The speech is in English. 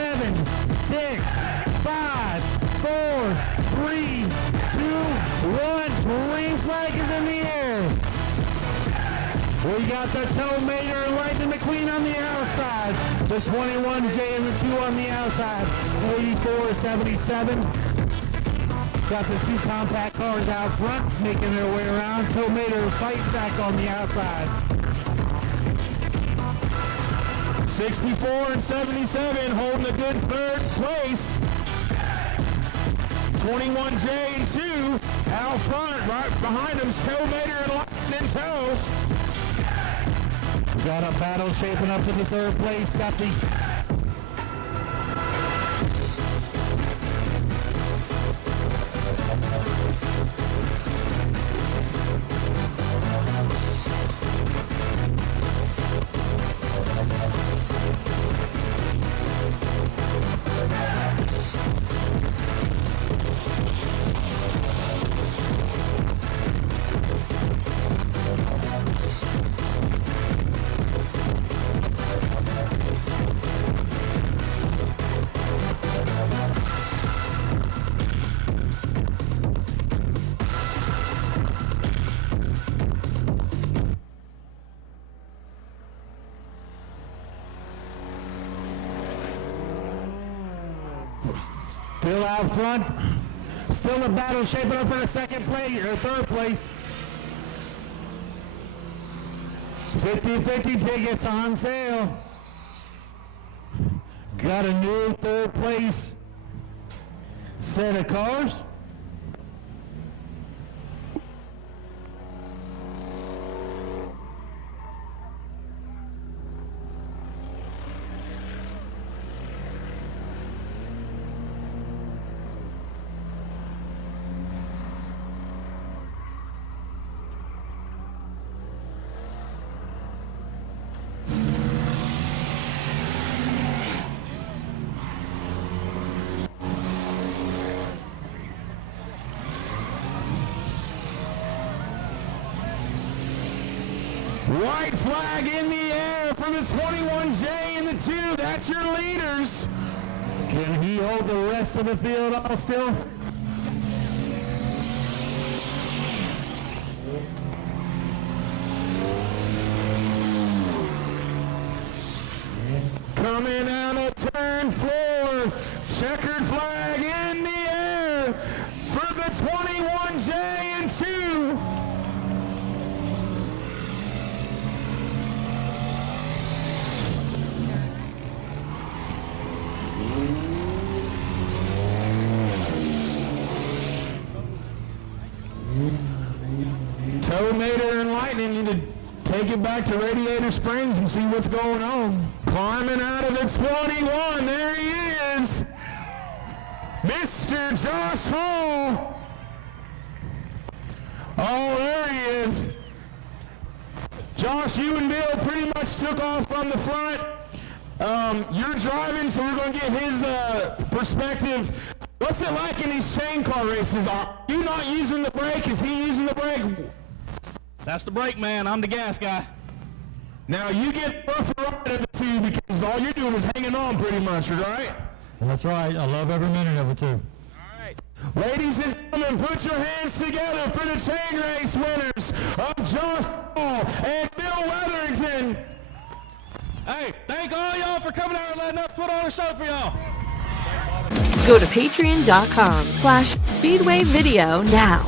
7, 6, 5, 4, 3, 2, 1. Green flag is in the air. We got the Toe Mater and Lightning McQueen on the outside. The 21J and the 2 on the outside. 84-77. Got the 2 compact cars out front, making their way around. Toe Mater fights back on the outside. 64-77, holding a good third place. 21J and 2 out front, right behind them, Toe Mater and Lightning Toe. We got a battle shaping up in the third place. Got the still out front. Still a battle shaping up for the second place or third place. 50-50 tickets on sale. Got a new third place set of cars. White flag in the air for the 21J and the 2. That's your leaders. Can he hold the rest of the field all still? Coming out of turn 4. Checkered flag in the air for the 21J and 2. Toe Mater and Lightning need to take it back to Radiator Springs and see what's going on. Climbing out of the 21, there he is. Mr. Josh Hall. Oh, there he is. Josh, you and Bill pretty much took off from the front. You're driving, so we're going to get his perspective. What's it like in these chain car races? Are you not using the brake? Is he using the brake? That's the brake man. I'm the gas guy. Now you get rough ride of the 2 because all you're doing is hanging on pretty much, right? That's right. I love every minute of it too. All right. Ladies and gentlemen, put your hands together for the chain race winners of Josh Hall and Bill Weatherington. Hey, thank all y'all for coming out and letting us put on a show for y'all. Go to patreon.com/Speedway Video now.